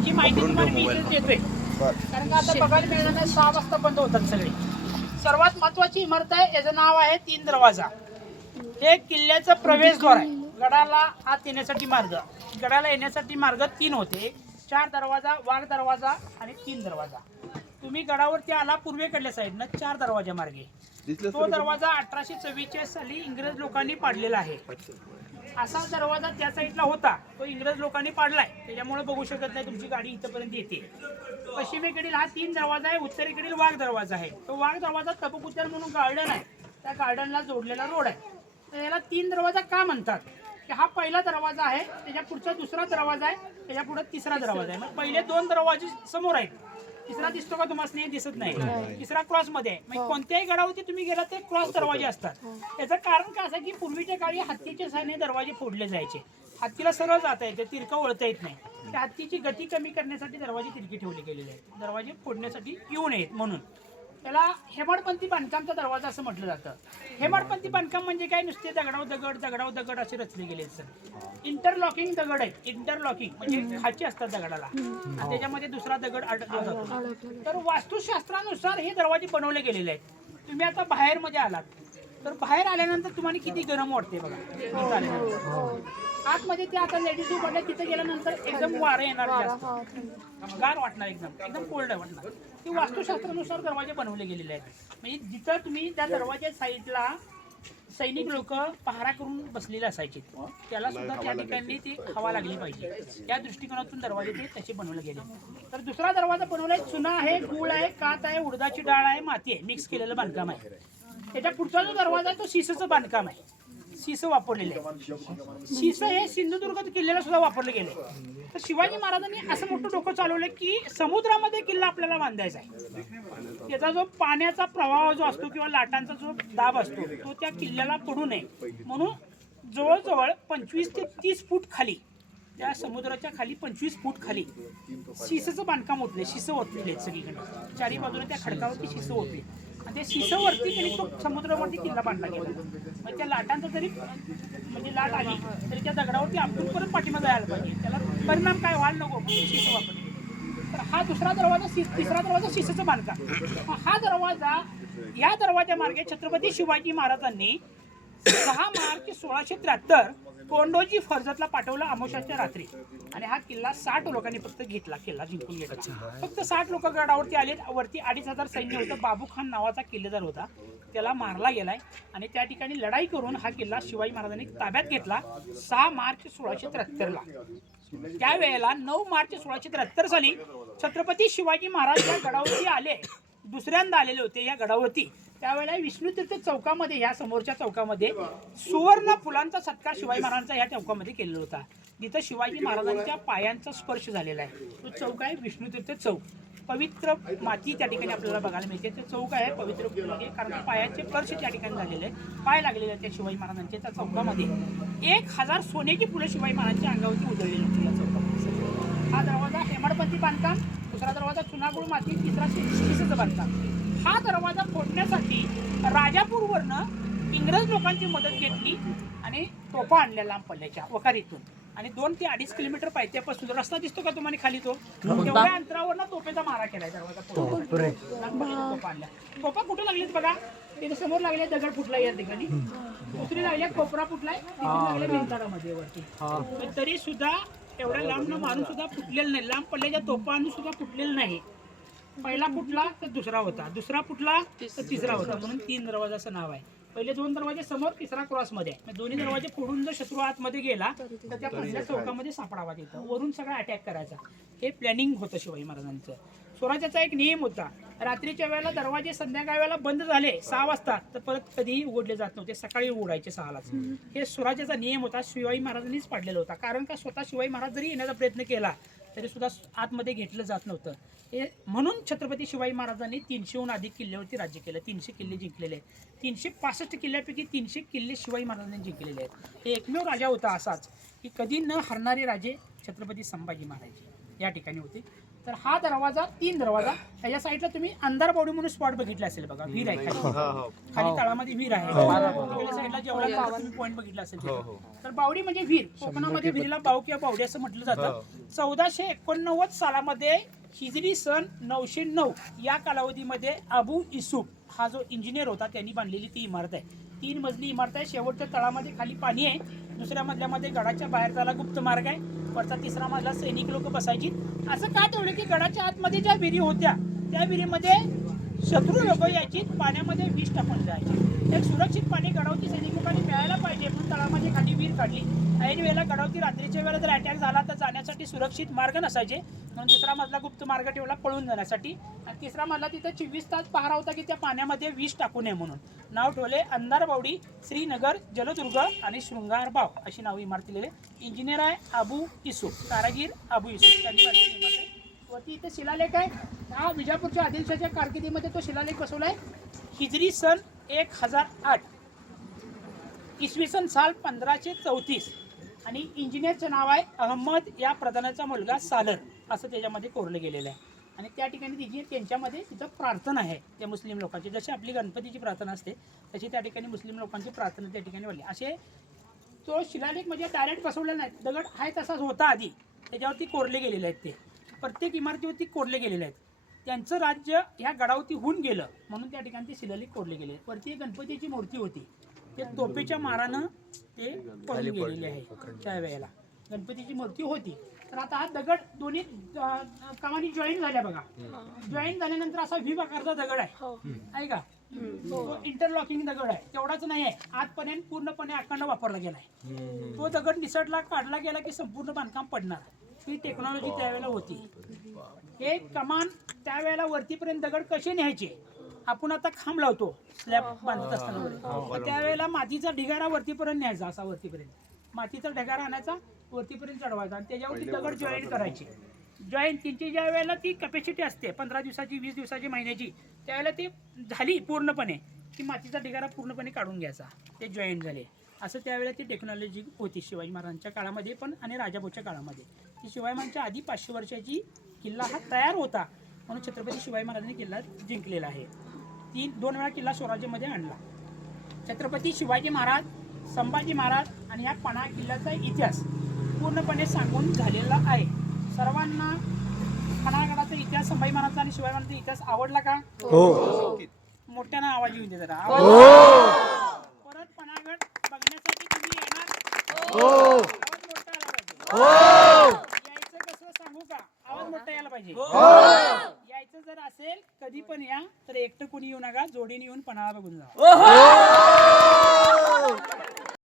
त्यांची माहिती तुम्हाला मी इथेच देतोय. कारण का आता बघायला मिळणार नाही, 6 वाजता बंद होतात सगळे. सर्वात महत्वाची इमारत आहे, याचं नाव आहे 3 दरवाजा. हे किल्ल्याचं प्रवेशद्वार आहे. गडाला आत येण्यासाठी मार्ग, गडाला येण्यासाठी मार्ग 3 होते. 4 दरवाजा, वाघ दरवाजा आणि 3 दरवाजा. तुम्ही गडावरती आला पूर्वेकडल्या साईडनं 4 दरवाजा मार्गे. तो दरवाजा 1844 साली इंग्रज लोकांनी पाडलेला आहे. असा दरवाजा त्या साईडला होता, तो इंग्रज लोकांनी पाडलाय, त्याच्यामुळे बघू शकत नाही तुमची गाडी इथपर्यंत येते. पश्चिमेकडील हा 3 दरवाजा आहे, उत्तरेकडील वाघ दरवाजा आहे. तो वाघ दरवाजा तबक उद्यान म्हणून गार्डन आहे, त्या गार्डनला जोडलेला रोड आहे. तर याला 3 दरवाजा का म्हणतात की हा पहिला दरवाजा आहे, त्याच्या पुढचा दुसरा दरवाजा आहे, त्याच्या पुढे तिसरा दरवाजा आहे. मग पहिले 2 दरवाजे समोर आहेत, तिसरा दिसतो का तुम्हाला? दिसत नाही. तिसरा क्रॉस मध्ये आहे. म्हणजे कोणत्याही गडावरती तुम्ही गेला ते क्रॉस दरवाजे असतात. याचं कारण काय असं की पूर्वीच्या काळी हत्तीच्या सहाय्याने दरवाजे फोडले जायचे. हत्तीला सरळ जाता येते, तिरकं वळता येत नाही. त्या हत्तीची गती कमी करण्यासाठी दरवाजे तिरके ठेवले गेलेले आहेत, दरवाजे फोडण्यासाठी येऊ नयेत म्हणून. त्याला हेमाडपंथी बांधकामचा दरवाजा असं म्हटलं जातं. हेमाडपंथी बांधकाम म्हणजे काय? नुसते दगडाव दगड असे रचले गेले सर. इंटरलॉकिंग दगड आहेत. इंटरलॉकिंग म्हणजे खाची असतात दगडाला आणि त्याच्यामध्ये दुसरा दगड अडकला जातो. तर वास्तुशास्त्रानुसार हे दरवाजे बनवले गेलेले आहेत. तुम्ही आता बाहेर मध्ये आलात तर बाहेर आल्यानंतर तुम्हाला किती गरम वाटते बघा. आतमध्ये ते आता लेडीज उभारल्या, तिथे गेल्यानंतर एकदम वारं येणार, जास्त गार वाटणार, एकदम कोल्ड वाटणार. ते वास्तुशास्त्रानुसार दरवाजे बनवले गेलेले आहेत. म्हणजे जिथं तुम्ही त्या दरवाजा साईडला सैनिक लोक पहारा करून बसलेले असायचे, त्याला सुद्धा त्या ठिकाणी ती हवा लागली पाहिजे, या दृष्टिकोनातून दरवाजे ते तसे बनवले गेले. तर दुसरा दरवाजा बनवलाय, चुना आहे, गूळ आहे, कात आहे, उडदाची डाळ आहे, माती आहे, मिक्स केलेलं बांधकाम आहे. त्याच्या पुढचा जो दरवाजा आहे तो शिसचं बांधकाम आहे, शिस वापरलेले आहे. शिस हे सिंधुदुर्ग किल्ल्याला सुद्धा वापरले गेले. तर शिवाजी महाराजांनी असं मोठं डोकं चालवलं की समुद्रामध्ये किल्ला आपल्याला बांधायचा आहे. त्याचा जो पाण्याचा प्रवाह जो असतो किंवा लाटांचा जो दाब असतो तो त्या किल्ल्याला पडू नये म्हणून जवळजवळ 25 ते 30 फूट खाली, त्या समुद्राच्या खाली 25 फूट खाली शिसचं बांधकाम होतले. शिस ओतलेले सगळीकडे, चारी बाजूला त्या खडकावरती शिस होते आणि त्या शिसवरती त्यांनी तो समुद्रावरती किल्ला बांधला गेला. म्हणजे त्या लाटांचा जरी म्हणजे लाट आली तरी त्या दगडावरती आपण परत पाठीमागे जायला पाहिजे, त्याला परिणाम काय व्हायला नको, शिस वापरली. तर हा दुसरा दरवाजा, तिसरा दरवाजा शिसचं बांधकाम. हा दरवाजा, या दरवाजा मार्गे छत्रपती शिवाजी महाराजांनी 6 मार्च 1673 कोंडोजी फर्जतला पाठवलं अमावस्याच्या रात्री. आणि हा किल्ला 60 लोकांनी फक्त घेतला, किल्ला जिंकून घेतला. फक्त 60 लोक गडावरती आले. वरती 2500 सैन्य होतं. बाबू खान नावाचा किल्लेदार होता, त्याला मारला गेलाय आणि त्या ठिकाणी लढाई करून हा किल्ला शिवाजी महाराजांनी ताब्यात घेतला 6 मार्च 1673ला. त्यावेळेला 9 मार्च 1673 साली छत्रपती शिवाजी महाराज या गडावरती आले, दुसऱ्यांदा आलेले होते या गडावरती. त्यावेळेला विष्णुतीर्थ चौकामध्ये, या समोरच्या चौकामध्ये सुवर्ण फुलांचा सत्कार शिवाजी महाराजांचा या चौकामध्ये केलेला होता, जिथं शिवाजी महाराजांच्या पायांचा स्पर्श झालेला आहे. तो चौक आहे विष्णुतीर्थ चौक. पवित्र माती त्या ठिकाणी आपल्याला बघायला मिळते. ते चौक आहे पवित्र, कारण पायाचे स्पर्श त्या ठिकाणी झालेले आहे, पाय लागलेले आहेत त्या शिवाजी महाराजांच्या. त्या चौकामध्ये 1000 सोन्याची फुलं शिवाजी महाराजांच्या अंगावरती उधळलेली होती या चौकामध्ये. हा दरवाजा हेमाडपंथी बांधकाम, दुसरा दरवाजा चुनागुळ माती, तिसरा शिसचं बांधकाम. हा दरवाजा फोडण्यासाठी राजापूरवरनं इंग्रज लोकांची मदत घेतली आणि तोफा आणल्या लांब पल्ल्याच्या वखारीतून. आणि 2 ते 2.5 किलोमीटर पायथ्यापासून रस्ता दिसतो का तुम्हाला खाली, तो तेवढ्या अंतरावरनं तोफेचा मारा केलाय दरवाजा. तोफा आणल्या. तोफा कुठे लागलेत बघा, तिथे समोर लागले, दगड फुटला या ठिकाणी, दुसरी लागली कोपरा फुटलाय, तिथे लागले भिंताडामध्ये वरती. तरी सुद्धा एवढ्या लांब मारून सुद्धा फुटलेलं नाही, लांब पल्ल्याच्या तोफा आणून सुद्धा फुटलेलं नाही. पहिला फुटला तर दुसरा होता, दुसरा फुटला तर तिसरा होता, म्हणून 3 दरवाजाचं नाव आहे. पहिले 2 दरवाजे समोर, तिसरा क्रॉस मध्ये. दोन्ही दरवाजे फोडून जर शत्रू आतमध्ये गेला तर त्या पहिल्या चौकामध्ये सापडावा तिथं, वरून सगळा अटॅक करायचा. हे प्लॅनिंग होतं शिवाजी महाराजांचं. स्वराज्याचा एक नियम होता, रात्रीच्या वेळेला दरवाजे संध्याकाळ वेळेला बंद झाले 6 वाजता तर परत कधीही उघडले जात नव्हते, सकाळी उघडायचे 6लाच. हे स्वराज्याचा नियम होता, शिवाजी महाराजांनीच पाडलेला होता. कारण का स्वतः शिवाजी महाराज जरी येण्याचा प्रयत्न केला तरी सुद्धा आतमध्ये घेतलं जात नव्हतं. हे म्हणून छत्रपती शिवाजी महाराजांनी 300हून अधिक किल्ल्यावरती राज्य केलं. 300 किल्ले जिंकलेले आहेत. 365 किल्ल्यापैकी 300 किल्ले शिवाजी महाराजांनी जिंकलेले आहेत. हे एकमेव राजा होता असाच की कधी न हरणारे राजे छत्रपती संभाजी महाराज या ठिकाणी होते. तर हा दरवाजा 3 दरवाजा. ह्याच्या साईडला तुम्ही अंधार बावडी म्हणून स्पॉट बघितला असेल बघा, विहीर आहे खाली तळामध्ये विहीर आहे. तिकडे साईडला जेवढा तुम्ही पॉईंट बघितला असेल तर बावडी म्हणजे विहीर. कोकणामध्ये विहिरीला बाव किंवा बावडी असं म्हटलं जातं. 1489 सालामध्ये हिजरी सन 909 या कालावधीमध्ये अबू युसूफ हा जो इंजिनियर होता त्यांनी बांधलेली ती इमारत आहे. 3 मजली इमारत आहे. शेवटच्या तळामध्ये खाली पाणी आहे. दुसऱ्या मजल्यामध्ये गडाच्या बाहेर त्याला गुप्त मार्ग आहे. वरचा 3रा मजला सैनिक लोक बसायची. असं का ठेवलं की गडाच्या आतमध्ये ज्या विहिरी होत्या त्या विहिरीमध्ये शत्रू लोक यायची, पाण्यामध्ये विष टाकून जायचे. एक सुरक्षित पाणी गडावती सैनिक लोकांनी मिळायला पाहिजे म्हणून तळामध्ये खाली विहीर काढली. ऐन वेळेला गडावती रात्रीच्या वेळेला जर अटॅक झाला तर जाण्यासाठी सुरक्षित मार्ग नसायचे म्हणून 2रा मजला गुप्त मार्ग ठेवला पळून जाण्यासाठी. आणि 3रा मजला तिथे 24 तास पहारा होता की त्या पाण्यामध्ये विष टाकू नये म्हणून. नाव ठेवले अंधारबावडी, श्रीनगर, जलदुर्ग आणि शृंगारबाव अशी नाव इमारतीले. इंजिनियर आहे अबू युसूफ, कारागीर अबू युसूफ त्यांनी बांधलेली इमारत आहे. वरती इथे शिलालेख आहे. हा विजापूरच्या आदिलशाच्या कारकिर्दीमध्ये तो शिलालेख बसवलाय. हिजरी सन 1008, इसवी सन साल 1534 आणि इंजिनियरचं नाव आहे अहमद या प्रधानाचा मुलगा सालर असं त्याच्यामध्ये कोरलं गेलेलं आहे. आणि त्या ठिकाणी तिची त्यांच्यामध्ये तिथं प्रार्थना आहे त्या मुस्लिम लोकांची. जशी आपली गणपतीची प्रार्थना असते तशी त्या ठिकाणी मुस्लिम लोकांची प्रार्थना त्या ठिकाणी वाढली. असे तो शिलालेख म्हणजे डायरेक्ट बसवलेला नाही, दगड आहे तसाच होता आधी, त्याच्यावरती कोरले गेलेले आहेत. ते प्रत्येक इमारतीवरती कोरले गेलेले आहेत. त्यांचं राज्य ह्या गडावरती होऊन गेलं म्हणून त्या ठिकाणी ते शिलालेख कोरले गेले. वरती गणपतीची मूर्ती होती, ते तोफेच्या मारानं ते पळून गेलेले आहे. त्यावेळेला गणपतीची मूर्ती होती. तर आता हा दगड दोन्ही कामाने जॉईन झाल्या बघा. जॉईन झाल्यानंतर असा व्ही आकारचा दगड आहे का, तो इंटरलॉकिंग दगड आहे. तेवढाच नाही आहे, आजपर्यंत पूर्णपणे अखंड वापरला गेलाय. तो दगड निसटला काढला गेला की संपूर्ण बांधकाम पडणार. ही टेक्नॉलॉजी त्यावेळेला होती. हे कमान त्यावेळेला वरतीपर्यंत दगड कसे न्यायचे, आपण आता खांब लावतो स्लॅब बांधत असताना, त्यावेळेला मातीचा ढिगारा वरतीपर्यंत न्यायचा. असा वरतीपर्यंत मातीचा ढिगारा आणायचा, वरतीपर्यंत चढवायचा आणि त्याच्यावरती दगड जॉईन करायचे. जॉईन त्यांची ज्या वेळेला ती कॅपॅसिटी असते 15 दिवसाची, 20 दिवसाची, महिन्याची, त्यावेळेला ती झाली पूर्णपणे की मातीचा ढिगारा पूर्णपणे काढून घ्यायचा. ते जॉईन झाले. असं त्यावेळेला ती टेक्नॉलॉजी होती शिवाजी महाराजांच्या काळामध्ये पण आणि राजाभाऊच्या काळामध्ये. ती शिवाजी महाराजांच्या आधी 500 वर्षाची किल्ला हा तयार होता म्हणून छत्रपती शिवाजी महाराजांनी किल्ला जिंकलेला आहे. 2 वेळा किल्ला स्वराज्यामध्ये आणला. छत्रपती शिवाजी महाराज, संभाजी महाराज आणि या पन्हाळा किल्ल्याचा इतिहास पूर्णपणे सांगून झालेला आहे. सर्वांना पन्हाळगडाचा इतिहास, संभाजी महाराजांचा आणि शिवाजी महाराजांचा इतिहास आवडला का? हो. मोठ्यानं आवाज येऊ दे जरा. परत पन्हाळगड बघण्यासाठी तुम्ही येणार? हो. आवाज मोठा आला पाहिजे. हो. यायचं कसं सांगू का? आवाज मोठा यायला पाहिजे. हो. यायचं जर असेल कधी पण या, तर एकटं कोणी येऊ नका, जोडीने येऊन पन्हाळा बघून जा.